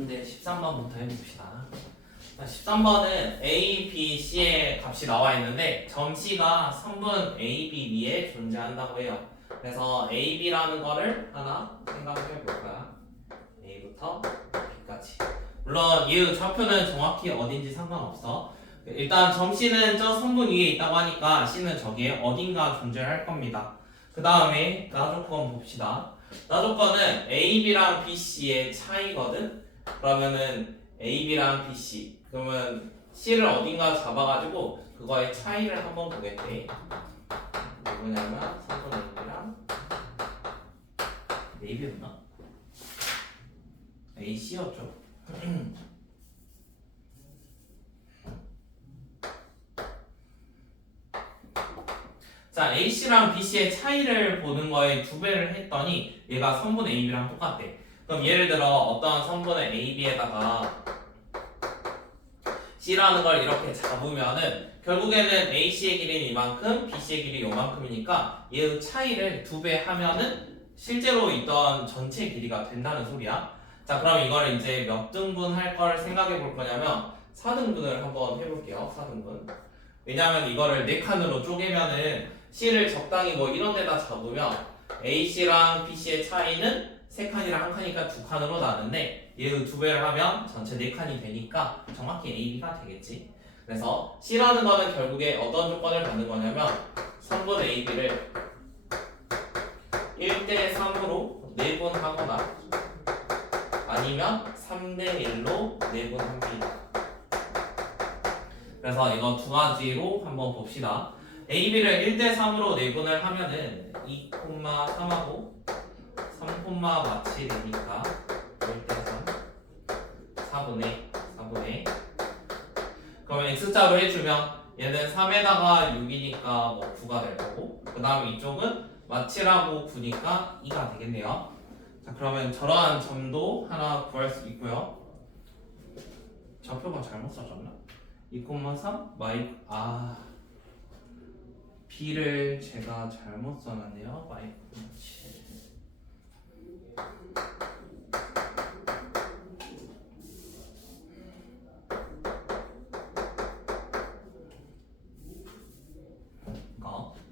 근데 13번부터 해봅시다. 13번은 A, B, C의 값이 나와 있는데 점 C가 선분 A, B 위에 존재한다고 해요. 그래서 A, B라는 거를 하나 생각해 볼 거야. A부터 B까지. 물론 이 좌표는 정확히 어딘지 상관없어. 일단 점 C는 저 선분 위에 있다고 하니까 C는 저기에 어딘가 존재할 겁니다. 그 다음에 나조건 봅시다. 나조건은 A, B랑 B, C의 차이거든. 그러면은 A, B랑 B, C. 그러면 C를 어딘가 잡아가지고 그거의 차이를 한번 보겠대. 누구냐면 선분 A, B랑 A, B였나? A, C였죠. 자, AC랑 BC의 차이를 보는 거에 2배를 했더니 얘가 선분 AB랑 똑같대. 그럼 예를 들어 어떤 선분의 AB에다가 C라는 걸 이렇게 잡으면은 결국에는 AC의 길이는 이만큼, BC의 길이 요만큼이니까 얘의 차이를 2배 하면은 실제로 있던 전체 길이가 된다는 소리야. 자, 그럼 이걸 이제 몇 등분 할 걸 생각해 볼 거냐면 4등분을 한번 해볼게요. 4등분. 왜냐하면 이거를 4칸으로 쪼개면은 C를 적당히 뭐 이런 데다 잡으면 AC랑 BC의 차이는 3칸이랑 1칸이니까 2칸으로 나는데 얘를 2배를 하면 전체 4칸이 되니까 정확히 AB가 되겠지. 그래서 C라는 거는 결국에 어떤 조건을 받는 거냐면 선분 AB를 1대3으로 내분하거나 아니면 3대1로 내분합니다. 그래서 이거 2가지로 한번 봅시다. AB를 1대3으로 내분을 하면은 2,3하고 3, 마치 되니까 1대3 4분의 그러면 X자로 해주면 얘는 3에다가 6이니까 뭐 9가 될 거고 그 다음에 이쪽은 마치라고 9니까 2가 되겠네요. 자, 그러면 저러한 점도 하나 구할 수 있고요. 좌표가 잘못 써졌나? 2,3 B를 제가 잘못 써놨네요. 마이너스 7.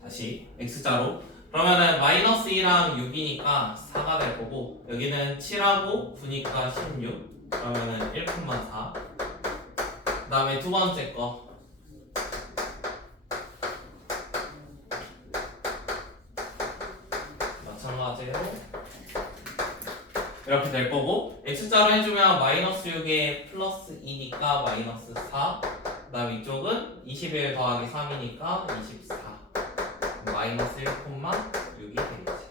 다시 X자로. 그러면은 마이너스 2랑 6이니까 4가 될 거고 여기는 7하고 9니까 16. 그러면은 1,4. 그 다음에 두 번째 거. 마찬가지로 이렇게 될 거고 X자로 해주면 마이너스 6에 플러스 2니까 마이너스 4. 그 다음 이쪽은 21 더하기 3이니까 24. 마이너스 1,6이 되겠지.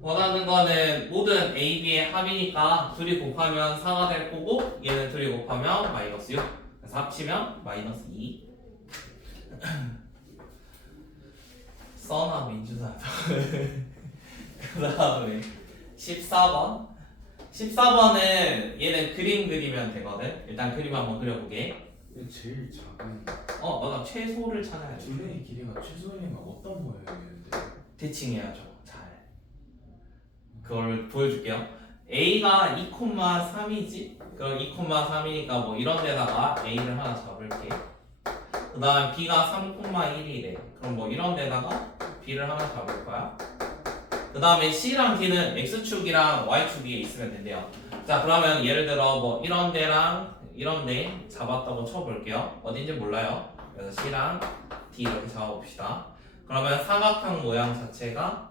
원하는 거는 모든 A, B의 합이니까 둘이 곱하면 4가 될 거고 얘는 둘이 곱하면 마이너스 6. 그래서 합치면 마이너스 2. 써나 민주사다. 그 다음에 14번. 14번은 얘는 그림 그리면 되거든. 일단 그림 한번 그려보게. 제일 작은 너가 최소를 찾아야지. 둘레의 길이가 최소이면 어떤 모양이었는데? 대칭해야죠. 잘. 그걸 보여줄게요. A가 2,3이지? 그럼 2,3이니까 뭐 이런 데다가 A를 하나 잡을게. 그 다음 B가 3,1이래. 그럼 뭐 이런 데다가 B를 하나 잡을 거야. 그 다음에 C랑 D는 X축이랑 Y축 위에 있으면 된대요. 자, 그러면 예를 들어 뭐 이런 데랑 이런 데 잡았다고 쳐볼게요. 어딘지 몰라요. 그래서 C랑 D 이렇게 잡아봅시다. 그러면 사각형 모양 자체가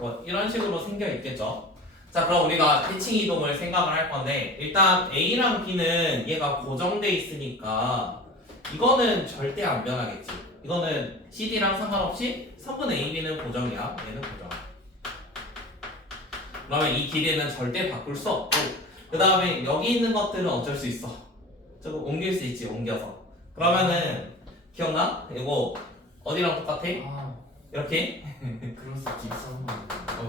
뭐 이런 식으로 생겨 있겠죠. 자, 그럼 우리가 대칭 이동을 생각을 할 건데 일단 A랑 B는 얘가 고정돼 있으니까 이거는 절대 안 변하겠지. 이거는 CD랑 상관없이 선분 AB는 고정이야. 얘는 고정. 그러면 이 길이는 절대 바꿀 수 없고 그 다음에 여기 있는 것들은 어쩔 수 있어. 저거 옮길 수 있지. 옮겨서. 그러면은 기억나? 이거 어디랑 똑같아? 이렇게? 그로스 뒷선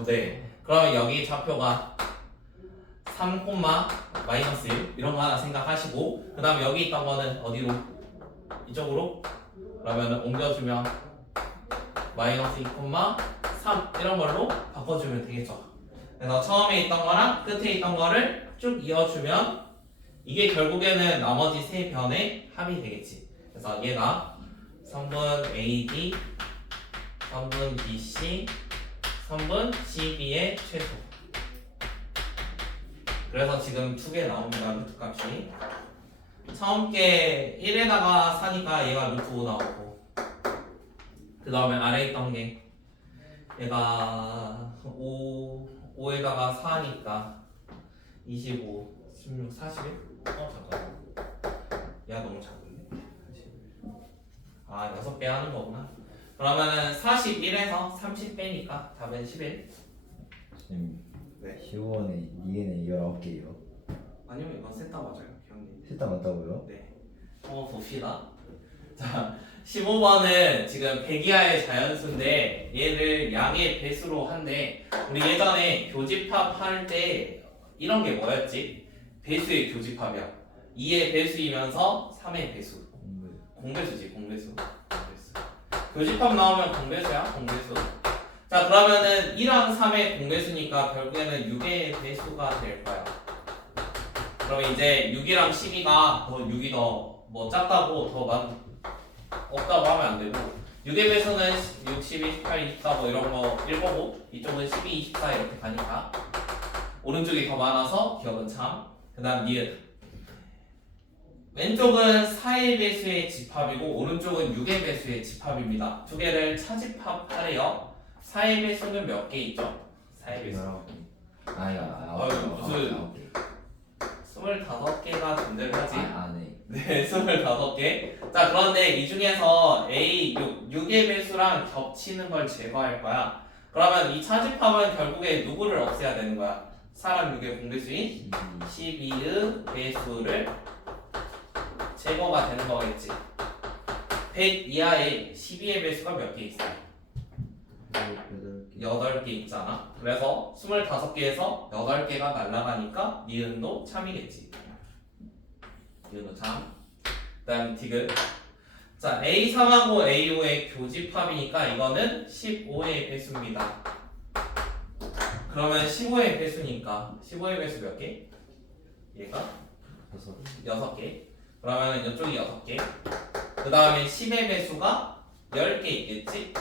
네. 그러면 여기 좌표가 3, 마이너스 1 이런 거 하나 생각하시고 그 다음에 여기 있던 거는 어디로? 이쪽으로? 그러면 옮겨주면 마이너스 2, 3 이런 걸로 바꿔주면 되겠죠. 그래서 처음에 있던 거랑 끝에 있던 거를 쭉 이어주면 이게 결국에는 나머지 세 변의 합이 되겠지. 그래서 얘가 3분 AD, 3분 BC, 3분 CB의 최소. 그래서 지금 두 개 나옵니다. 루트 값이. 처음 게 1에다가 4니까 얘가 루트 5 나오고, 그 다음에 아래 있던 게 얘가 5에다가 4니까 25, 16, 41? 잠깐만. 얘가 너무 작은데? 41. 아, 6배 하는 거구나. 그러면은 41에서 30 빼니까 답은 11. 네. 15번에 2에는 19개예요. 아니면 이건 셋 다 맞아요, 기억님. 셋 다 맞다고요? 네. 한번 봅시다. 자, 15번은 지금 100이하의 자연수인데 얘를 양의 배수로 한대. 우리 예전에 교집합 할 때 이런 게 뭐였지? 배수의 교집합이야. 2의 배수이면서 3의 배수. 공배수지, 공배수. 교집합 나오면 공배수야, 공배수. 자, 그러면은 1항 3의 공배수니까 결국에는 6의 배수가 될 거야. 그럼 이제 6이랑 12가 더 6이 더 뭐 작다고 더 없다고 하면 안 되고, 6의 배수는 6, 12, 18, 24 뭐 이런 거일 거고, 이쪽은 12, 24 이렇게 가니까 오른쪽이 더 많아서 기억은 참. 그 다음 니은. 왼쪽은 4의 배수의 집합이고 오른쪽은 6의 배수의 집합입니다. 두 개를 차집합하래요. 4의 배수는 몇 개 있죠? 4의 배수. 무슨 25개가 존재를 하지? 네, 25개. 자, 그런데 이 중에서 A 6의 배수랑 겹치는 걸 제거할 거야. 그러면 이 차집합은 결국에 누구를 없애야 되는 거야? 사람 6의 공배수인 12의 배수를 제거가 되는 거겠지. 100 이하에 12의 배수가 몇 개 있어요? 8개 있잖아. 그래서 25개에서 8개가 날아가니까 니은도 참이겠지. 니은도 참. 그 다음 디귿. 자, A3하고 A5의 교집합이니까 이거는 15의 배수입니다. 그러면 15의 배수니까 15의 배수 몇 개? 얘가 6개. 그러면 이쪽이 6개. 그 다음에 10의 배수가 10개 있겠지?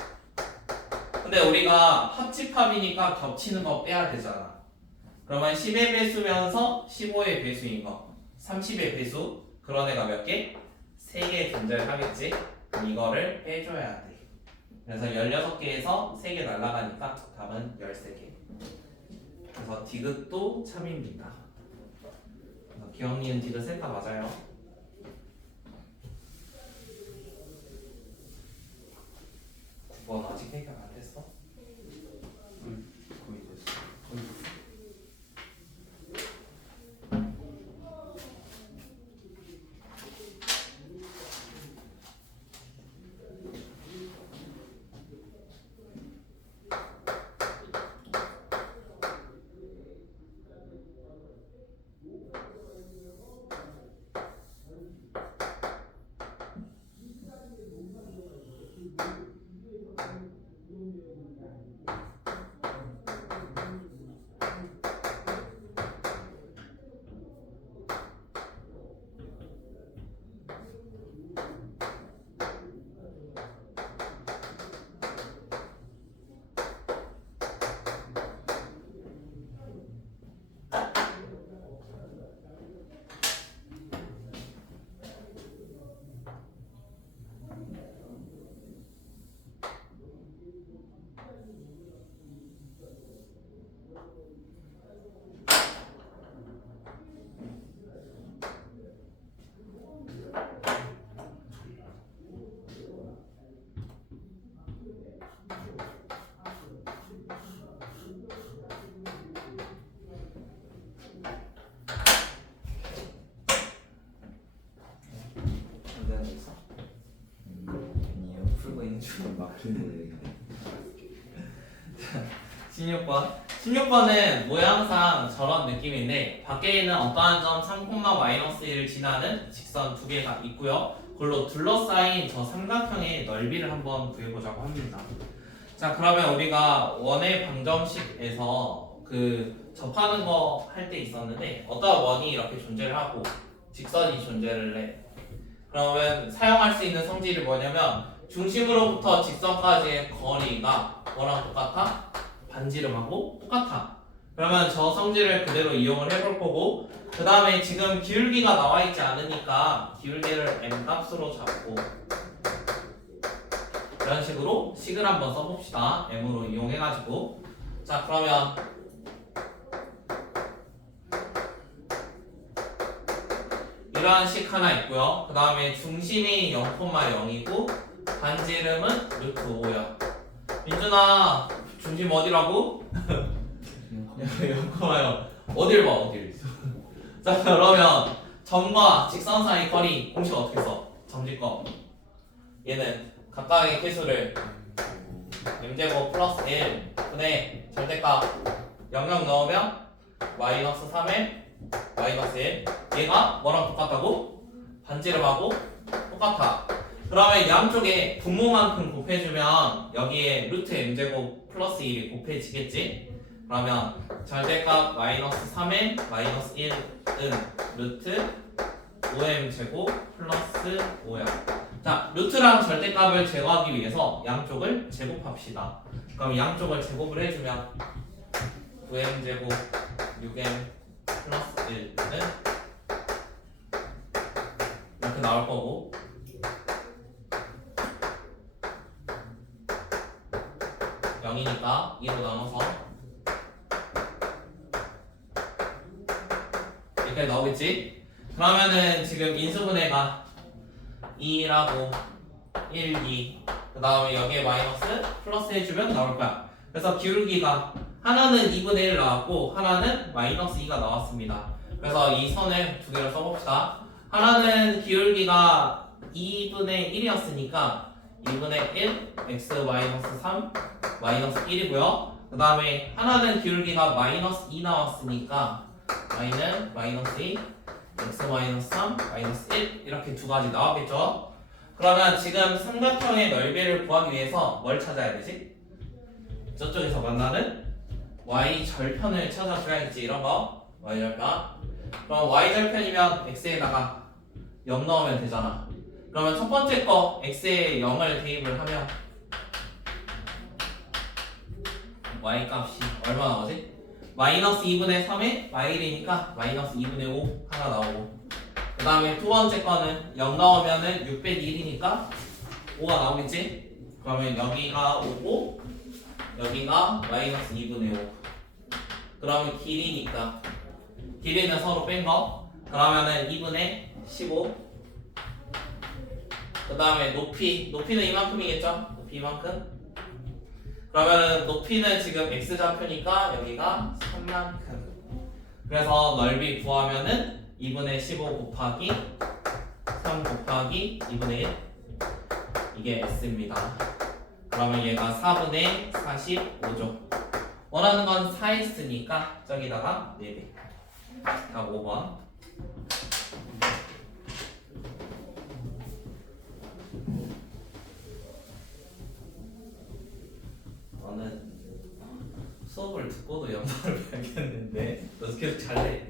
근데 우리가 합집합이니까 겹치는 거 빼야 되잖아. 그러면 10의 배수면서 15의 배수인 거 30의 배수. 그런 애가 몇 개? 3개 존재를 하겠지? 그럼 이거를 빼줘야 돼. 그래서 16개에서 3개 날아가니까 답은 13개. 그래서 디귿도 참입니다. 기억, 니은, 디귿 셋 다 맞아요. 뭐 아직 해결 안 됐어? 거의 됐어. 거의 됐어. 막히는 16번은 모양상 저런 느낌인데 밖에 있는 어떠한 점 3,-1을 지나는 직선 두 개가 있고요. 그걸로 둘러싸인 저 삼각형의 넓이를 한번 구해보자고 합니다. 자, 그러면 우리가 원의 방정식에서 그 접하는 거 할 때 있었는데 어떤 원이 이렇게 존재를 하고 직선이 존재를 해. 그러면 사용할 수 있는 성질이 뭐냐면 중심으로부터 직선까지의 거리가 뭐랑 똑같아? 반지름하고 똑같아. 그러면 저 성질을 그대로 이용을 해볼 거고 그 다음에 지금 기울기가 나와 있지 않으니까 기울기를 m 값으로 잡고 이런 식으로 식을 한번 써봅시다. m으로 이용해가지고 자 그러면 이러한 식 하나 있고요. 그 다음에 중심이 0,0이고 반지름은 루트 5야. 민준아 중심 어디라고? 0,0 어딜 봐 어딜. 자 그러면 점과 직선 사이 거리 공식 어떻게 써? 점집거 얘는 각각의 개수를 m제곱 플러스 1 분의 절대값 00 넣으면 마이너스 3에 마이너스 1 얘가 뭐랑 똑같다고? 반지름하고 똑같아. 그러면 양쪽에 분모만큼 곱해주면 여기에 루트 m제곱 플러스 1이 곱해지겠지? 그러면 절대값 마이너스 3에 마이너스 1은 루트 5m제곱 플러스 5야. 자 루트랑 절대값을 제거하기 위해서 양쪽을 제곱합시다. 그럼 양쪽을 제곱을 해주면 9m제곱 6m 플러스 1은 이렇게 나올 거고 0이니까 2로 나눠서 이렇게 나오겠지? 그러면은 지금 인수분해가 2라고 1, 2 그 다음에 여기에 마이너스 플러스 해주면 나올 거야. 그래서 기울기가 하나는 2분의 1 나왔고 하나는 마이너스 2가 나왔습니다. 그래서 이 선을 두 개를 써봅시다. 하나는 기울기가 2분의 1이었으니까 2분의 1 x 마이너스 3 마이너스 1이고요. 그 다음에 하나는 기울기가 마이너스 2 나왔으니까 y는 마이너스 2 x 마이너스 3 마이너스 1 이렇게 두 가지 나왔겠죠. 그러면 지금 삼각형의 넓이를 구하기 위해서 뭘 찾아야 되지? 저쪽에서 만나는 y절편을 찾아줘야겠지. 이런 거 y절편. 그럼 y절편이면 x에다가 0 넣으면 되잖아. 그러면 첫 번째 거 x에 0을 대입을 하면 y 값이 얼마 나오지? 마이너스 2분의 3에 y1이니까 마이너스 2분의 5 하나 나오고 그 다음에 두 번째 거는 0 나오면은 6 빼기 1이니까 5가 나오겠지? 그러면 여기가 5고 여기가 마이너스 2분의 5 그러면 길이니까 길이는 서로 뺀 거 그러면은 2분의 15 그 다음에 높이는 이만큼이겠죠? 높이 이만큼 그러면은 높이는 지금 x좌표니까 여기가 3만큼 그래서 넓이 구하면은 2분의 15 곱하기 3 곱하기 2분의 1 이게 s입니다. 그러면 얘가 4분의 45죠. 원하는 건 4x니까 저기다가 4배 답 5번. 너는 수업을 듣고도 연말을 배우겠는데 너 계속 잘해.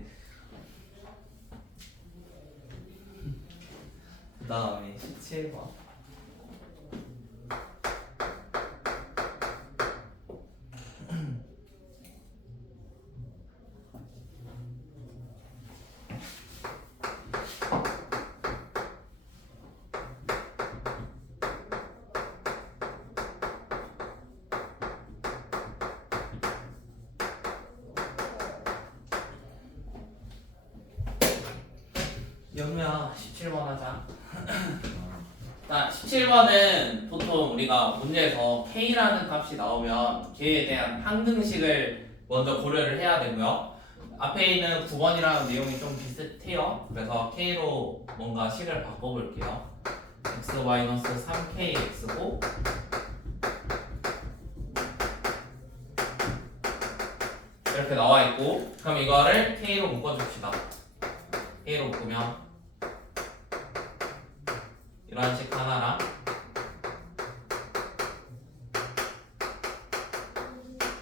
그 다음에 17번 영미야 17번 하자. 자 17번은 보통 우리가 문제에서 K라는 값이 나오면 K에 대한 항등식을 먼저 고려를 해야 되고요. 앞에 있는 9번이랑 내용이 좀 비슷해요. 그래서 K로 뭔가 식을 바꿔볼게요. x-3kx고 이렇게 나와있고 그럼 이거를 K로 묶어줍시다. K로 묶으면 이런 식 하나랑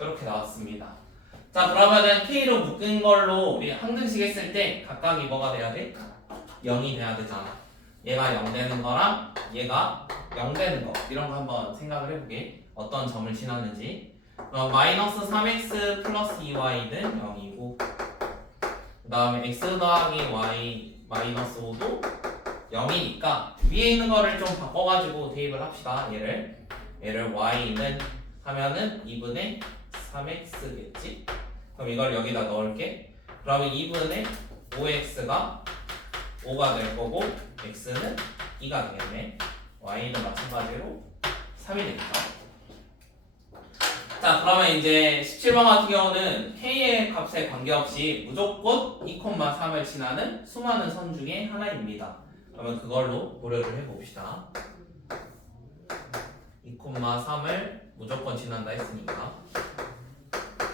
이렇게 나왔습니다. 자 그러면은 K로 묶은 걸로 우리 한 등씩 했을 때 각각이 뭐가 돼야 돼? 0이 돼야 되잖아. 얘가 0 되는 거랑 얘가 0 되는 거 이런 거 한번 생각을 해보게. 어떤 점을 지났는지. 그럼 마이너스 3x 플러스 2y는 0이고 그 다음에 x 더하기 y 마이너스 5도 0이니까 위에 있는 거를 좀 바꿔가지고 대입을 합시다. 얘를 y는 하면은 2분의 3x겠지? 그럼 이걸 여기다 넣을게. 그러면 2분의 5x가 5가 될 거고 x는 2가 되겠네. y는 마찬가지로 3이 되겠죠. 자 그러면 이제 17번 같은 경우는 k의 값에 관계없이 무조건 2,3을 지나는 수많은 선 중에 하나입니다. 그러면 그걸로 고려를 해봅시다. 2,3을 무조건 지난다 했으니까.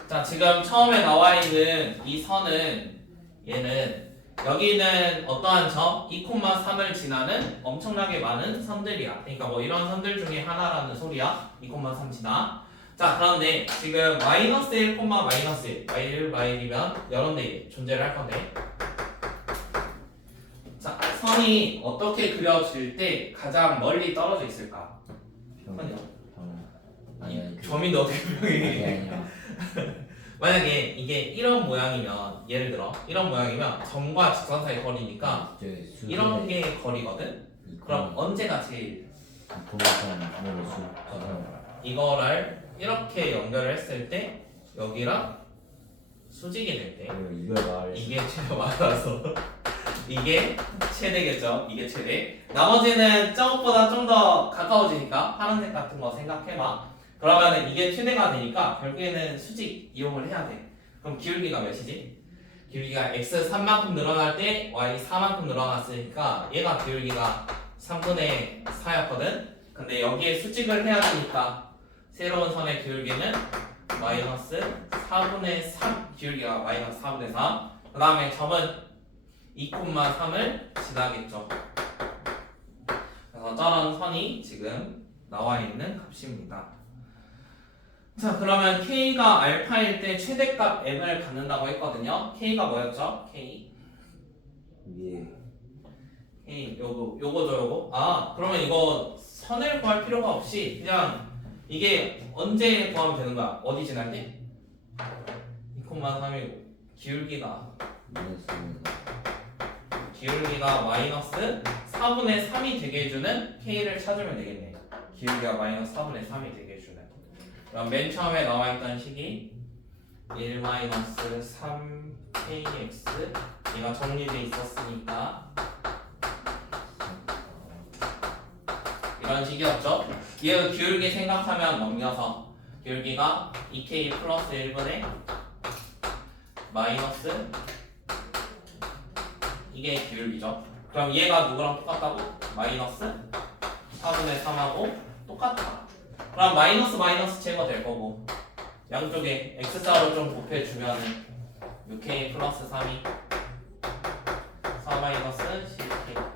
자 지금 처음에 나와 있는 이 선은 얘는 여기는 어떠한 점 2,3을 지나는 엄청나게 많은 선들이야. 그러니까 뭐 이런 선들 중에 하나라는 소리야. 2,3 지나. 자 그런데 지금 마이너스 1, 마이너스 1, y1, y1이면 여러 개 존재를 할 건데 자 선이 어떻게 그려질 때 가장 멀리 떨어져 있을까? 선이요. 아니 점이 어떻게 분명히 아니야. 만약에 이게 이런 모양이면 예를 들어 이런 모양이면 점과 직선 사이 거리니까 이런 게 거리거든? 그럼 언제가 제일 이거를 이렇게 연결을 했을 때 여기랑 수직이 될 때 이걸 말 이게 최대 맞아서 이게 최대겠죠. 이게 최대. 나머지는 저것보다 좀 더 가까워지니까 파란색 같은 거 생각해봐. 그러면은 이게 최대가 되니까 결국에는 수직 이용을 해야 돼. 그럼 기울기가 몇이지? 기울기가 x 3만큼 늘어날 때 y 4만큼 늘어났으니까 얘가 기울기가 3분의 4였거든. 근데 여기에 수직을 해야 되니까 새로운 선의 기울기는 마이너스 4분의 3 기울기가 마이너스 4분의 3. 그 다음에 점은 2,3을 지나겠죠. 그래서 저런 선이 지금 나와 있는 값입니다. 자 그러면 K가 알파일 때 최대값 M을 갖는다고 했거든요. K가 뭐였죠? K 요거죠. 아 그러면 이거 선을 구할 필요가 없이 그냥 이게 언제 구하면 되는 거야? 어디 지날 때? 2,3이고 기울기가 마이너스 4분의 3이 되게 해주는 K를 찾으면 되겠네. 기울기가 마이너스 4분의 3이 되게 해주는. 그럼 맨 처음에 나와 있던 식이 1 마이너스 3kx 얘가 정리돼 있었으니까 이런 식이었죠. 얘 기울기 생각하면 넘겨서 기울기가 2k 플러스 1분의 마이너스 이게 기울기죠. 그럼 얘가 누구랑 똑같다고? 마이너스 4분의 3하고 똑같다. 그럼 마이너스 제거될 거고 양쪽에 x자로 좀 곱해주면 6k 플러스 3이 4 마이너스 11k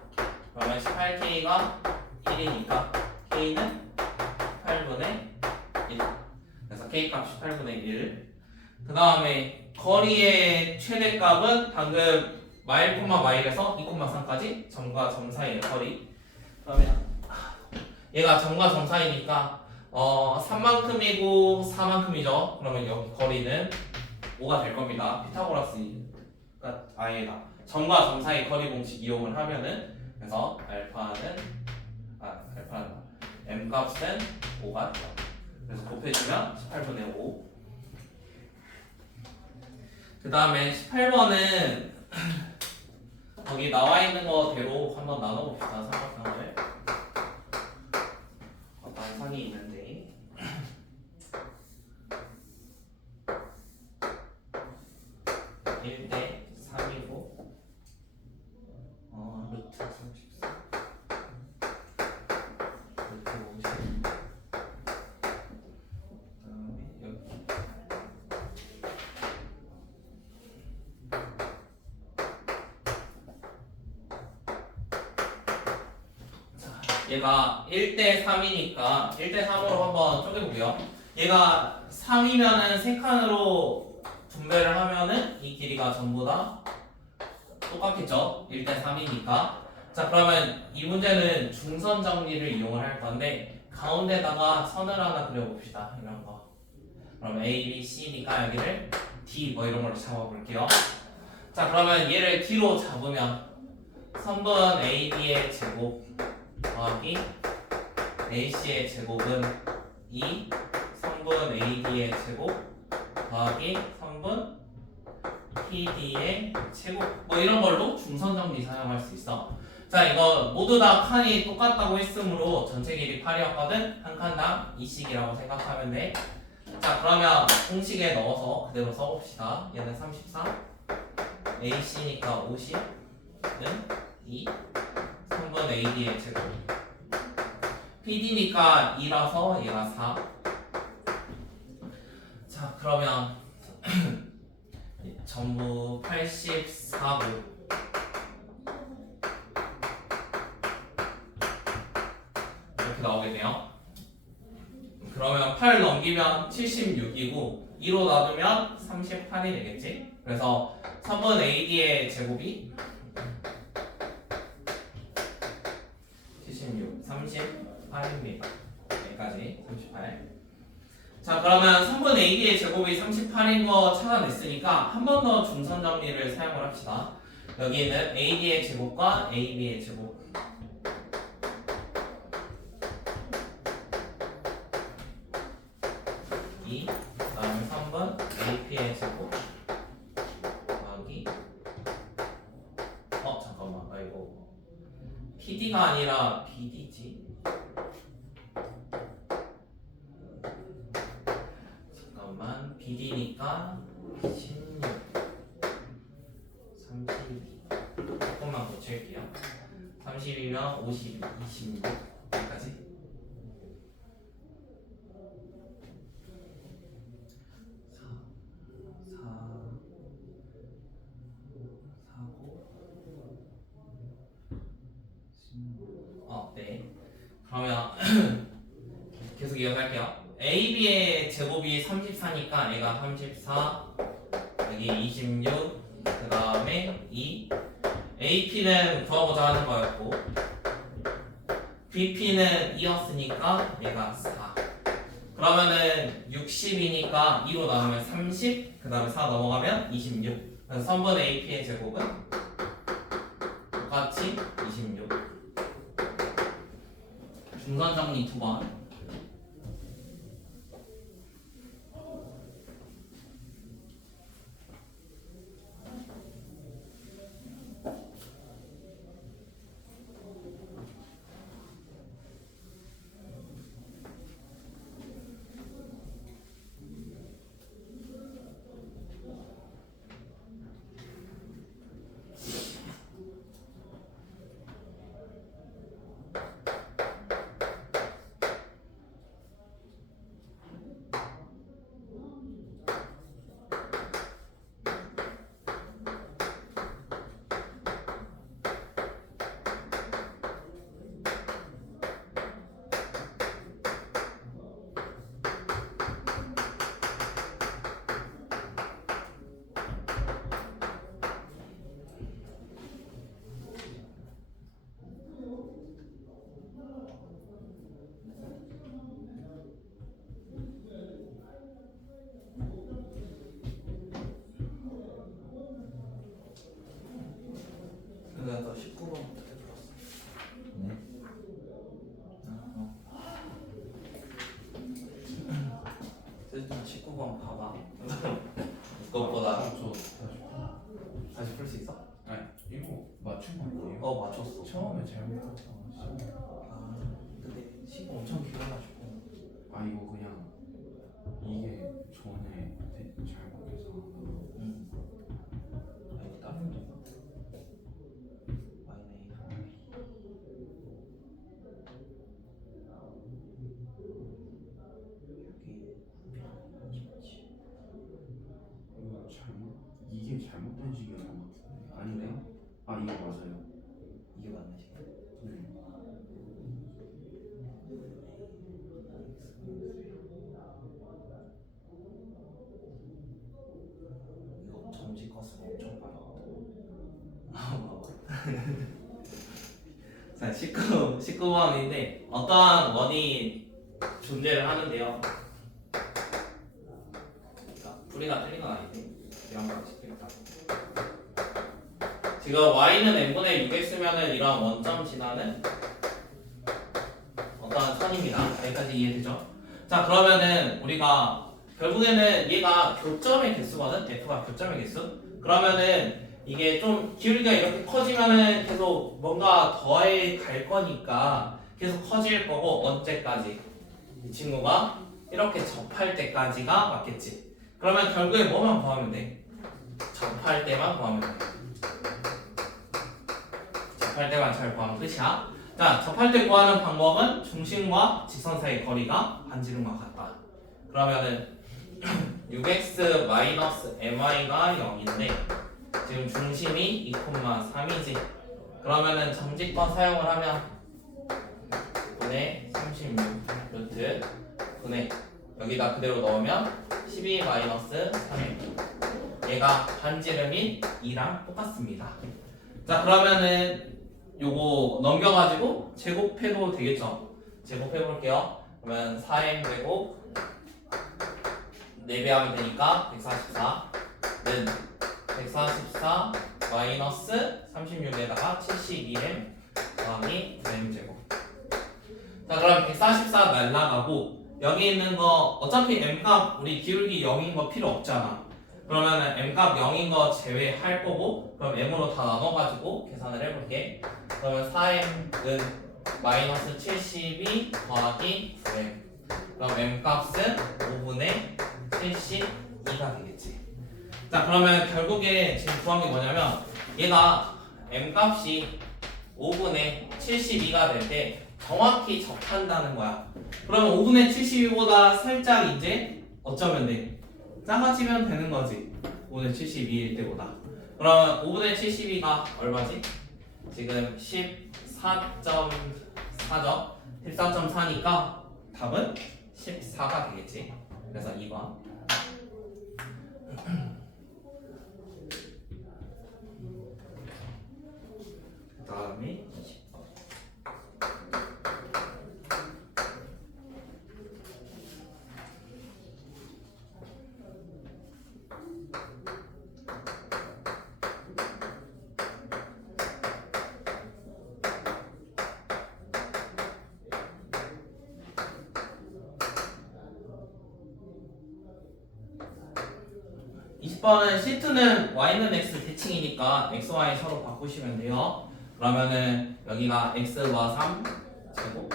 그러면 18k가 1이니까 k는 8분의 1 그래서 k값 18분의 1. 그 다음에 거리의 최대값은 방금 마일에서 2,3까지 점과 점 사이의 거리. 그러면 얘가 점과 점 사이니까 3만큼이고 4만큼이죠. 그러면 여기 거리는 5가 될 겁니다. 피타고라스가 아니다. 점과 점 사이 거리 공식 이용을 하면은 그래서 알파는 m 값은 5가 돼요. 그래서 곱해주면 18분의 5. 그 다음에 18번은 거기 나와 있는 거대로 한번 나눠봅시다. 삼각형을 어떤 선이 있는데 1대 3이고 루트 34 루트 50 그다음에 여기 얘가 1대 3이니까 1대 3으로 한번 쪼개볼게요. 얘가 3이면은 세 칸으로 두 분배를 하면은 이 길이가 전부 다 똑같겠죠? 1대 3이니까. 자, 그러면 이 문제는 중선 정리를 이용을 할 건데 가운데다가 선을 하나 그려봅시다. 이런 거. 그럼 A, B, C니까 여기를 D 뭐 이런 걸로 잡아볼게요. 자, 그러면 얘를 D로 잡으면 선분 AB의 제곱 더하기 AC의 제곱은 2 선분 AD의 제곱 더하기 선분 PD의 제곱 뭐 이런 걸로 중선 정리 사용할 수 있어. 자, 이거 모두 다 칸이 똑같다고 했으므로 전체 길이 8이었거든. 한 칸당 2씩이라고 생각하면 돼. 자, 그러면 공식에 넣어서 그대로 써봅시다. 얘는 34 AC니까 50은 2 3분 AD의 제곱 PD니까 2라서 얘가 4. 자, 그러면 전부 84고 이렇게 나오겠네요. 그러면 8 넘기면 76이고 2로 놔두면 38이 되겠지? 그래서 3분 AD의 제곱이 76, 38입니다. 여기까지 38. 자, 그러면 3분 AD의 제곱이 38인 거 찾아냈으니까 한 번 더 중선 정리를 사용을 합시다. 여기는 AD의 제곱과 AB의 제곱 그다음에 3번 AP의 제곱 더하기 잠깐만 이거 PD가 아니라 BD지. 잠깐만 BD니까 16 32 조금만 고칠게요. 30이면 50 26 여기까지. 4 네. 그러면 계속 이어갈게요. AB의 제곱이 34니까 얘가 34 여기 26 그 다음에 2 AP는 구하고자 하는 거였고 BP는 2였으니까 얘가 4 그러면은 60이니까 2로 나누면 30 그 다음에 4 넘어가면 26 그래서 3번 AP의 제곱은 똑같이 26 중선 정리 2번. 내가 너 19번부터 해들었어. 네. 일단 19번 봐봐. 그것보다 저 다시 풀 수 있어? 아니 이거 맞춘 거 아니에요? 맞췄어. 처음에 잘못했잖아. 근데 시가 엄청 길어가지고. 아 이거 그냥 이게 전에 잘못해서 이거 다른 문제 봐. 마이너스 이거 잘못 이게 잘못된 식이었던 것 같은데 아니네? 아 이거 맞아요. 이게 맞는 시간? 네. 자, 19번인데 어떠한 원이 존재를 하는데요. 자, 풀이가 틀린 건 아닌데 이런 거 시키겠다. 지금 y는 n분의 6x면은 이런 원점 지나는 어떠한 선입니다. 여기까지 이해되죠? 자, 그러면은 우리가 결국에는 얘가 교점의 개수거든. f가 교점의 개수. 그러면은 이게 좀 기울기가 이렇게 커지면은 계속 뭔가 더해 갈 거니까 계속 커질 거고, 언제까지? 이 친구가 이렇게 접할 때까지가 맞겠지. 그러면 결국에 뭐만 구하면 돼? 접할 때만 구하면 돼. 접할 때만 잘 구하면 끝이야. 자, 접할 때 구하는 방법은 중심과 직선 사이 거리가 반지름과 같다. 그러면은 6x-my가 0인데 지금 중심이 2,3이지. 그러면은 정직권 사용을 하면 분의 36 루트 분의 여기다 그대로 넣으면 12-3 얘가 반지름인 2랑 똑같습니다. 자, 그러면은 요거 넘겨가지고 제곱해도 되겠죠? 제곱해 볼게요. 그러면 4m 제곱 4배 하면 되니까 144는 144 마이너스 36에다가 72m 더하기 9m 제곱. 자, 그럼 144 날라가고 여기 있는 거 어차피 m값 우리 기울기 0인 거 필요 없잖아. 그러면은 m값 0인 거 제외할 거고, 그럼 m으로 다 나눠가지고 계산을 해볼게. 그러면 4m은 마이너스 72 더하기 9m. 그럼 m값은 5분의 72가 되겠지. 자, 그러면 결국에 지금 구한 게 뭐냐면 얘가 m값이 5분의 72가 될 때 정확히 접한다는 거야. 그러면 5분의 72보다 살짝 이제 어쩌면 돼? 작아지면 되는 거지. 5분의 72일 때보다. 그럼 5분의 72가 얼마지? 지금 14.4죠? 14.4니까 답은 14가 되겠지. 그래서 2번. 그 다음에 20번. 번은 C2는 Y는 X 대칭이니까 X, Y 서로 바꾸시면 돼요. 그러면은 여기가 X와 3 제곱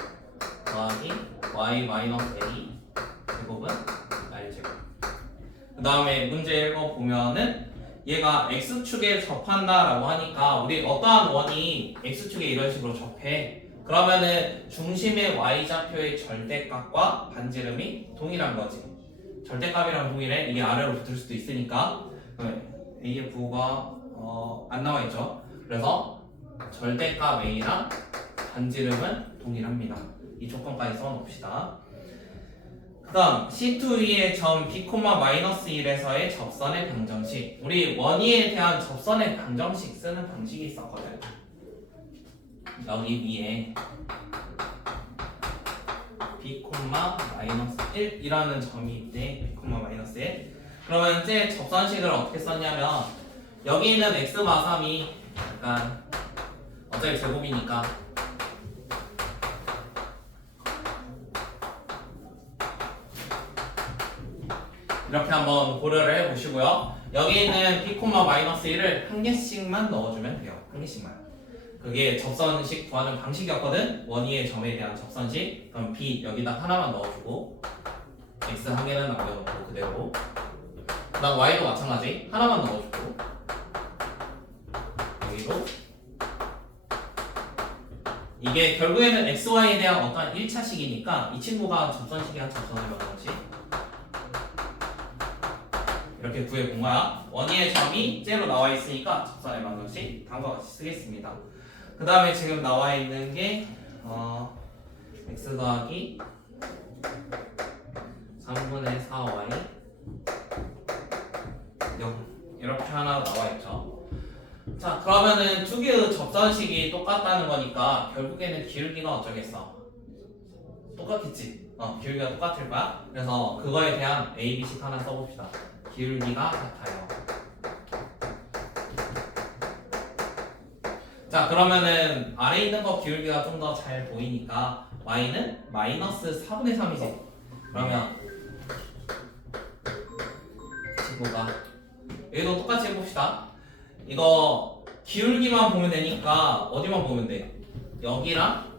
더하기 Y 마이너스 A 제곱은 R 제곱. 그 다음에 문제 읽어보면은 얘가 X축에 접한다라고 하니까 우리 어떠한 원이 X축에 이런 식으로 접해. 그러면은 중심의 Y좌표의 절대값과 반지름이 동일한 거지. 절대값이랑 동일해. 이게 아래로 붙을 수도 있으니까. A의 부호가 안 나와 있죠. 그래서 절대값 A랑 반지름은 동일합니다. 이 조건까지 써놓읍시다. 그 다음 C2 위의 점 B, 마이너스 1에서의 접선의 방정식. 우리 원위에 대한 접선의 방정식 쓰는 방식이 있었거든. 여기 위에 B, 마이너스 1이라는 점이 있대. B, 마이너스 1. 그러면 이제 접선식을 어떻게 썼냐면 여기 있는 x 마삼이 약간 어차피 제곱이니까 이렇게 한번 고려를 해보시고요. 여기 있는 B, 마이너스 1을 한 개씩만 넣어주면 돼요. 한 개씩만. 그게 접선식 구하는 방식이었거든. 원위의 점에 대한 접선식. 그럼 B 여기다 하나만 넣어주고 x 한 개는 남겨놓고 그대로. 그 다음 y도 마찬가지. 하나만 넣어주고 여기도. 이게 결국에는 x, y에 대한 어떤 1차식이니까 이 친구가 접선식이야. 접선의 방정식. 이렇게 구해본 거야. 원위의 점이 째로 나와 있으니까 접선의 방정식 다음과 같이 쓰겠습니다. 그 다음에 지금 나와 있는 게 x 더하기 3분의 4y 0 이렇게 하나 나와 있죠. 자 그러면은 두 개의 접선식이 똑같다는 거니까 결국에는 기울기가 어쩌겠어? 똑같겠지. 기울기가 똑같을 거야. 그래서 그거에 대한 A, B 식 하나 써봅시다. 기울기가 같아요. 자 그러면은 아래 있는 거 기울기가 좀 더 잘 보이니까 y는 마이너스 4분의 3이지. 그러면 친구가 여기도 똑같이 해봅시다. 이거 기울기만 보면 되니까 어디만 보면 돼? 여기랑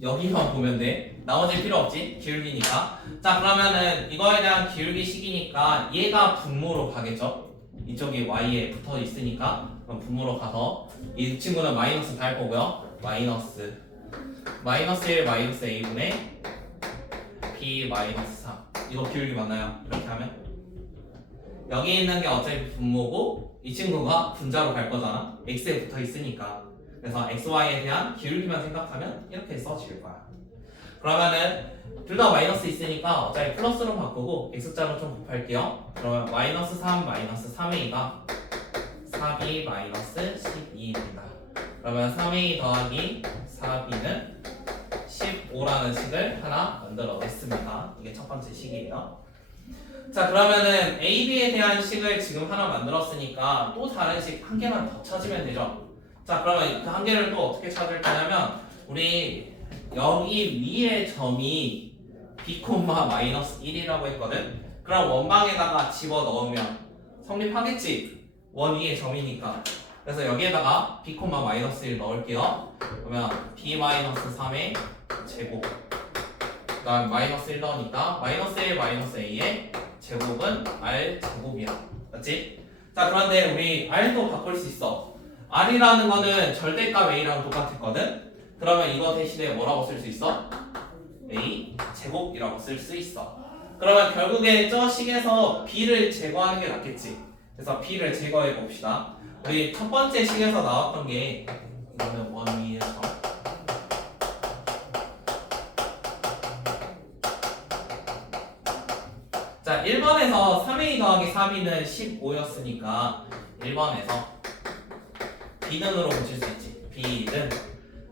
여기만 보면 돼. 나머지 필요 없지? 기울기니까. 자 그러면은 이거에 대한 기울기 식이니까 얘가 분모로 가겠죠? 이쪽이 y에 붙어 있으니까 그럼 분모로 가서 이 친구는 마이너스 달 거고요. 마이너스 1 마이너스 a분의 b 마이너스 3. 이거 기울기 맞나요? 이렇게 하면 여기 있는 게 어차피 분모고 이 친구가 분자로 갈 거잖아. x에 붙어 있으니까. 그래서 xy에 대한 기울기만 생각하면 이렇게 써질 거야. 그러면은 둘 다 마이너스 있으니까 어차피 플러스로 바꾸고 x자로 좀 곱할게요. 그러면 마이너스 3 마이너스 3a가 4b 마이너스 12입니다. 그러면 3a 더하기 4b는 15라는 식을 하나 만들어냈습니다. 이게 첫 번째 식이에요. 자 그러면은 a, b에 대한 식을 지금 하나 만들었으니까 또 다른 식 한 개만 더 찾으면 되죠. 자 그러면 그 한 개를 또 어떻게 찾을 거냐면 우리 여기 위에 점이 b, 마이너스 1이라고 했거든. 그럼 원방에다가 집어 넣으면 성립하겠지. 원 위에 점이니까. 그래서 여기에다가 b, 마이너스 1 넣을게요. 그러면 b 마이너스 3의 제곱. 그 다음 마이너스 1 넣으니까 마이너스 1 마이너스 a의 제곱은 r 제곱이야. 맞지? 자 그런데 우리 r도 바꿀 수 있어. r이라는 거는 절대값 a랑 똑같았거든. 그러면 이거 대신에 뭐라고 쓸 수 있어? a 제곱이라고 쓸 수 있어. 그러면 결국에 저 식에서 b를 제거하는 게 낫겠지. 그래서 b를 제거해 봅시다. 우리 첫 번째 식에서 나왔던 게 이거는 원 위의 점. 자 1번에서 3a 더하기 3b는 15였으니까 1번에서 b등으로 붙일 수 있지. b등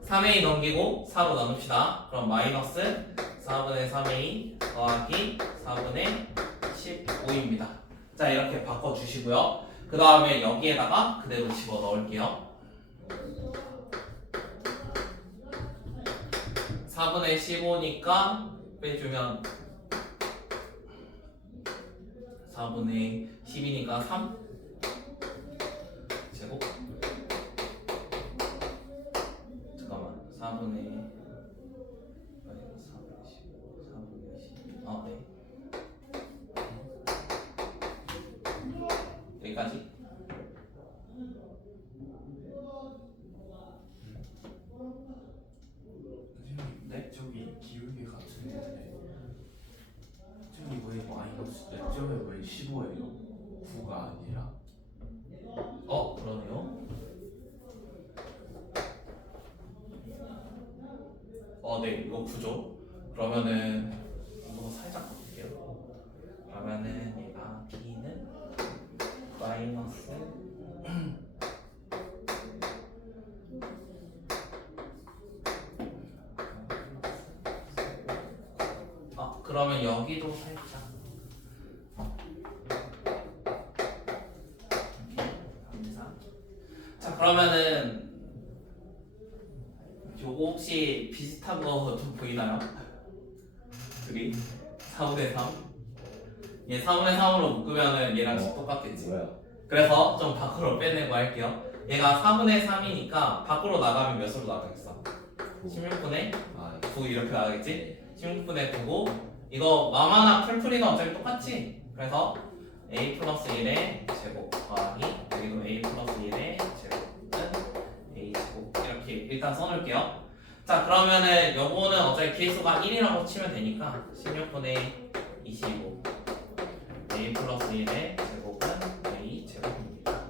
3a 넘기고 4로 나눕시다. 그럼 마이너스 4분의 3a 더하기 4분의 15입니다. 자 이렇게 바꿔주시고요. 그 다음에 여기에다가 그대로 집어 넣을게요. 4분의 15니까 빼주면 4분의 10이니까 3 제곱. 잠깐만 4분의 10 네 여기까지. 네? 저기 기울기 같은데 저기 왜 마이너스 저기 왜 15예요? 9가 아니라 그러네요. 네 이거 구조. 그러면은 이거 살짝 바꿀게요. 그러면은 얘가 b는 마이너스 그러면 여기도 살짝 자 그러면은 요거 혹시 비슷한 거 좀 보이나요? 둘이 4분의 3 얘 4분의 3으로 묶으면은 얘랑 똑같겠지. 뭐야? 그래서 좀 밖으로 빼내고 할게요. 얘가 4분의 3이니까 밖으로 나가면 몇으로 나가겠어? 16분의 9 이렇게 나가겠지? 16분의 9고 이거 마마나 풀풀이는 어차피 똑같지? 그래서 a 플러스 1의 제곱 더하기 여기도 a 플러스 1의 제곱은 a 제곱 이렇게 일단 써놓을게요. 자 그러면은 요거는 어차피 개수가 1이라고 치면 되니까 16분의 25 a 플러스 1의 제곱은 a 제곱입니다.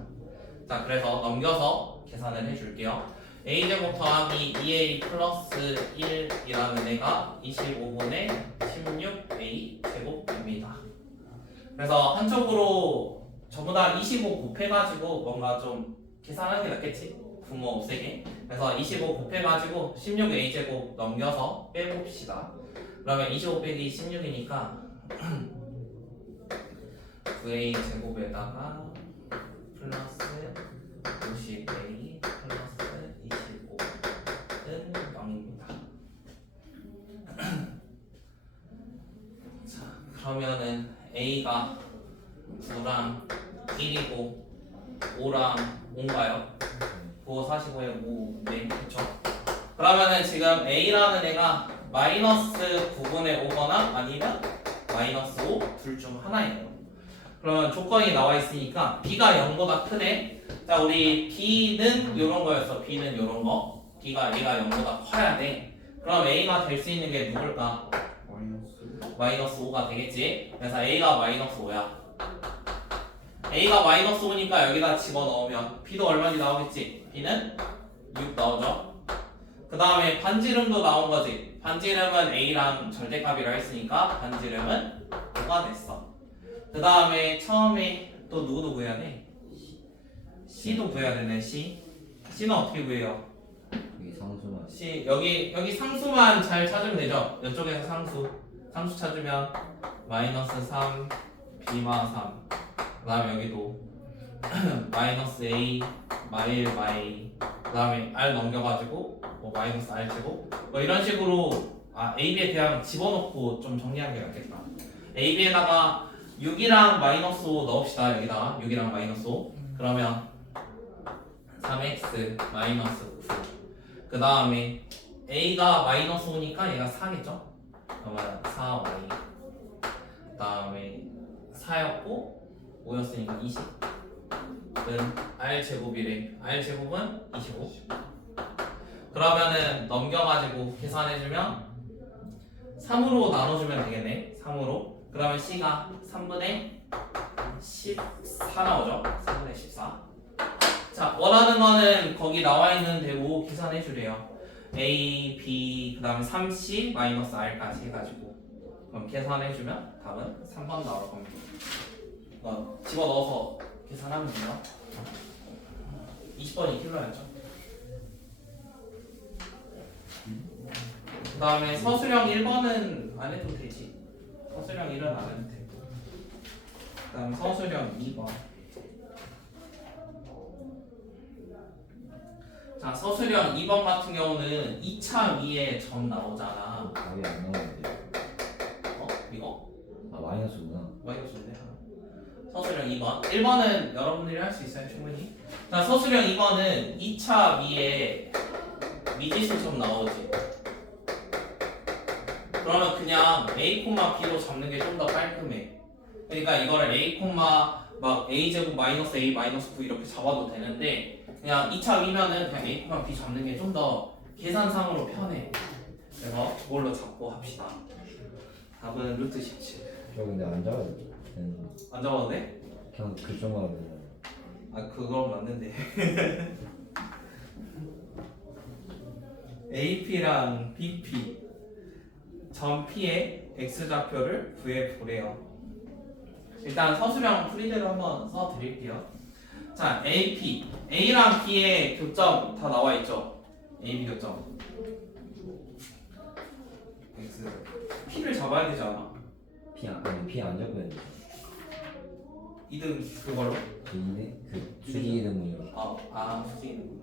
자 그래서 넘겨서 계산을 해줄게요. a제곱 더하기 2a 플러스 1이라는 애가 25분의 16a 제곱입니다. 그래서 한쪽으로 전부 다 25 곱해가지고 뭔가 좀 계산하는 게 낫겠지? 부모 없애게. 그래서 25 곱해가지고 16a제곱 넘겨서 빼봅시다. 그러면 25 빼기 16이니까 9a제곱에다가 플러스 50a 플러스 25는 0입니다. 자, 그러면은 a가 9랑 1이고 5랑 5인가요? 9, 45에 5, 네, 그쵸? 그러면은 지금 a라는 애가 마이너스 9분의 5거나 아니면 마이너스 5 둘 중 하나예요. 그러면 조건이 나와 있으니까 b가 0보다 크네. 자, 우리 b는 요런 거였어. b는 요런 거. b가 얘가 0보다 커야 돼. 그럼 a가 될 수 있는 게 누굴까? 마이너스 5가 되겠지. 그래서 a가 마이너스 5야. a가 마이너스 5니까 여기다 집어넣으면 b도 얼마나 나오겠지? b는 6 나오죠. 그 다음에 반지름도 나온 거지. 반지름은 a랑 절대값이라 했으니까 반지름은 5가 됐어. 그 다음에 처음에 또 누구도 구해야 돼? c도 구해야 되네. c는 어떻게 구해요? 여기 상수만. C 여기 상수만 잘 찾으면 되죠. 이쪽에서 상수 찾으면 마이너스 3 b마 3. 그 다음에 여기도 마이너스 a 마일 마이. 그 다음에 r 넘겨가지고 뭐 마이너스 r 제곱 뭐 이런 식으로 a, b에 그냥 집어넣고 좀 정리하는 게 낫겠다. a, b에다가 6이랑 마이너스 5 넣읍시다. 여기다가 6이랑 마이너스 5 그러면 3x 마이너스 9. 그 다음에 a가 마이너스 5니까 얘가 4겠죠? 그러면 4y. 그 다음에 4였고 5였으니까 20은 r제곱이래. r제곱은 25. 그러면은 넘겨가지고 계산해주면 3으로 나눠주면 되겠네. 3으로. 그러면 c가 3분의 14 나오죠. 3분의 14. 자, 원하는 거는 거기 나와 있는 대로 계산해 주래요. a, b, 그 다음에 3c 마이너스 r까지 해가지고 그럼 계산해 주면 답은 3번 나올 겁니다. 집어넣어서 계산하면 돼요. 20번이 킬러였죠. 그 다음에 서술형 1번은 안 해도 되지. 서술형 1은 안 해도 돼. 그 다음 서술형 2번. 자, 서술형 2번 같은 경우는 2차 위에 점 나오잖아. 답이 안 나오는데. 이거? 아 마이너스구나. 마이너스인데. 서술형 2번. 1번은 여러분들이 할 수 있어요, 충분히. 자, 서술형 2번은 2차 위에 미지수 점 나오지. 그러면 그냥 a, b로 잡는 게 좀 더 깔끔해. 그러니까 이거를 a, 막 a제곱 마이너스 a 마이너스 9 이렇게 잡아도 되는데 그냥 2차 위면은 그냥 a, b 잡는 게 좀 더 계산상으로 편해. 그래서 그걸로 잡고 합시다. 답은 루트 17. 저 근데 안 잡아도 되는 거. 안 잡아도 돼? 그냥 글정만 하면 되잖아. 아, 그건 맞는데. AP랑 BP 점 P의 X좌표를 구해보래요. 일단 서술형 풀이대로 한번 써드릴게요. 자, AP A랑 B의 교점 다 나와있죠? AB 교점 X P를 잡아야 되지 않아? P 안 잡으면 돼. 2등 그걸로? B네 그 수직 이름이요. 수직 이름.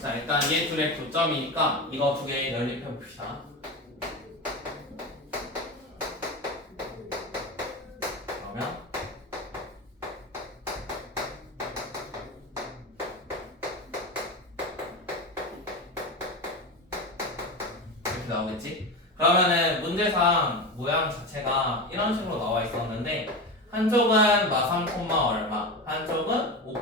자, 일단 얘 둘의 교점이니까 이거 두 개 연립해 봅시다. 그러면 이렇게 나오겠지? 그러면은 문제상 모양 자체가 이런 식으로 나와 있었는데 한쪽은 마3, 얼마, 한쪽은 5,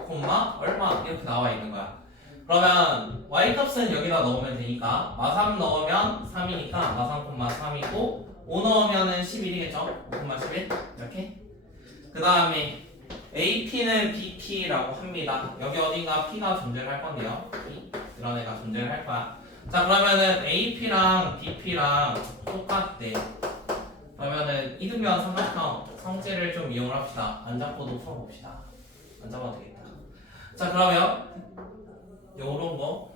얼마 이렇게 나와 있는 거야. 그러면 y값은 여기다 넣으면 되니까 마3 넣으면 3이니까 마3, 3이고 5 넣으면 11이겠죠? 5, 11 이렇게. 그 다음에 AP는 BP라고 합니다. 여기 어딘가 P가 존재할 건데요. P. 이런 애가 존재를 할 거야. 자 그러면은 AP랑 DP랑 똑같대. 그러면은 이등변 삼각형 성질을 좀 이용을 합시다. 안 잡고도 풀어봅시다. 안 잡아도 되겠다. 자 그러면 요런 거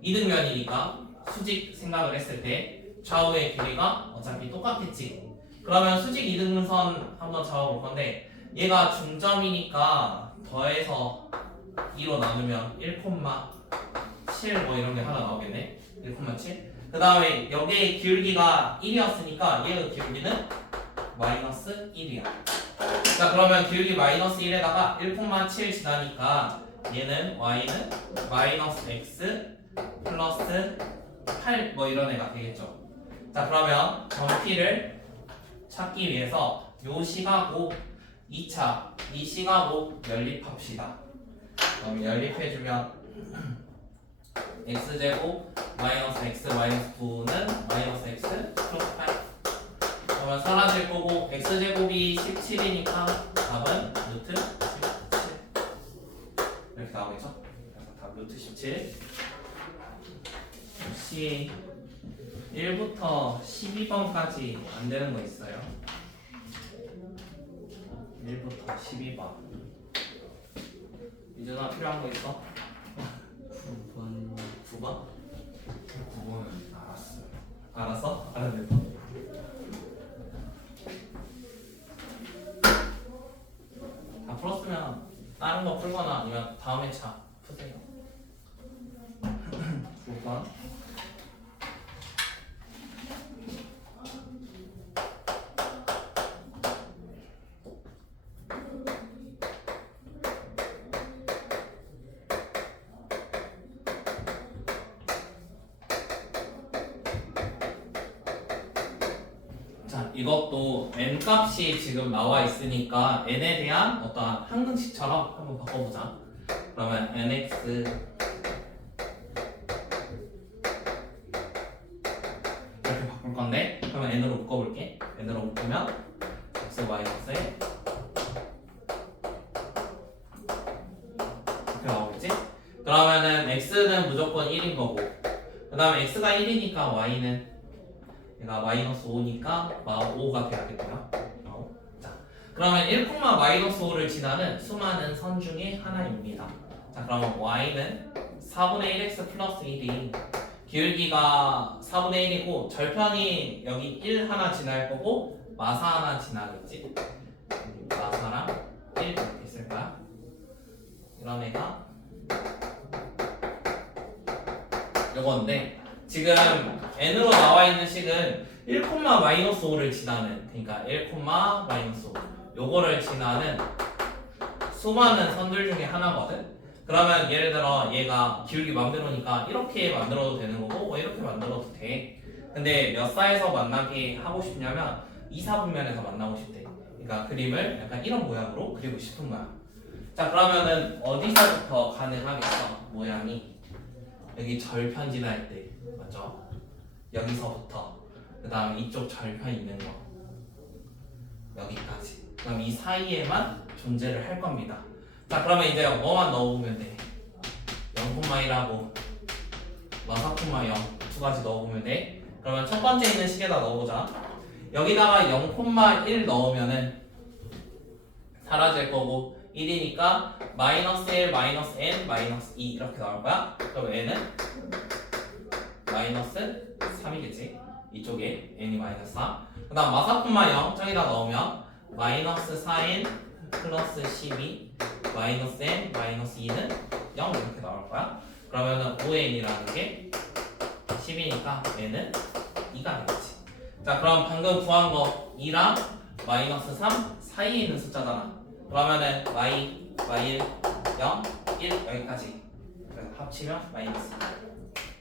이등변이니까 수직 생각을 했을 때 좌우의 길이가 어차피 똑같겠지. 그러면 수직 이등선 한번 잡아볼 건데 얘가 중점이니까 더해서 2로 나누면 1,7 뭐 이런 게 하나 나오겠네. 1,7. 그 다음에 여기의 기울기가 1이었으니까 얘의 기울기는 마이너스 1이야. 자 그러면 기울기 마이너스 1에다가 1,7 지나니까 얘는 y는 마이너스 x 플러스 8 뭐 이런 애가 되겠죠. 자 그러면 점피를 찾기 위해서 요 시가고 2차 이 시가고 연립합시다. 그럼 연립해주면 x제곱 마이너스 x 마이너스 9는 마이너스 x 플러스 8. 그러면 사라질 거고 x제곱이 17이니까 답은 루트 17 이렇게 나오겠죠? 그래서 답 루트 17. 혹시 1부터 12번까지 안 되는 거 있어요? 1부터 12번. 이준아 필요한 거 있어? 9번 9번? 9번은 알았어요. 알았어? 알았네. 다 풀었으면 다른 거 풀거나 아니면 다음 회차 푸세요. 9번. 자, 이것도 n 값이 지금 나와 있으니까 n에 대한 어떠한 항등식처럼 한번 바꿔보자. 그러면 nx 이렇게 바꿀 건데, 그러면 n으로 묶어볼게. n으로 묶으면 x 마이너스에 이렇게 나오겠지? 그러면은 x는 무조건 1인 거고, 그 다음에 x가 1이니까 y는 얘가 마이너스 5니까 5가 돼야겠고요. 자, 그러면 1, 마이너스 5를 지나는 수많은 선 중에 하나입니다. 자, 그러면 y는 4분의 1x 플러스 1이 기울기가 4분의 1이고 절편이 여기 1 하나 지날 거고 마사 하나 지나겠지. 마사랑 1 이렇게 있을 거야. 이런 애가 요건데 지금 n으로 나와 있는 식은 1, 마이너스 5를 지나는, 그러니까 1, 마이너스 5 요거를 지나는 수많은 선들 중에 하나거든. 그러면 예를 들어 얘가 기울기 맘대로니까 이렇게 만들어도 되는 거고 뭐 이렇게 만들어도 돼. 근데 몇 사에서 만나게 하고 싶냐면 2, 4분면에서 만나고 싶대. 그러니까 그림을 약간 이런 모양으로 그리고 싶은 거야. 자 그러면은 어디서부터 가능하겠어? 모양이 여기 절편 지날 때 맞죠? 여기서부터 그 다음에 이쪽 절편 있는 거 여기까지. 그럼 이 사이에만 존재를 할 겁니다. 자 그러면 이제 뭐만 넣어보면 돼. 0,1하고 마사, 0 두 가지 넣어보면 돼. 그러면 첫 번째 있는 식에다 넣어보자. 여기다가 0,1 넣으면은 사라질 거고 1이니까 마이너스 1, 마이너스 n, 마이너스 2 이렇게 나올 거야. 그럼 n은 마이너스 3이겠지. 이쪽에 n이 마이너스 4. 그 다음 마사, 0 저기다 넣으면 마이너스 4n 플러스 12 마이너스 n 마이너스 2는 0 이렇게 나올 거야. 그러면은 5n이라는 게 10이니까 n은 2가 되겠지. 자 그럼 방금 구한 거 2랑 마이너스 3 사이에 있는 숫자잖아. 그러면은 y, y1, 0, 1 여기까지. 그래서 합치면 마이너스 2.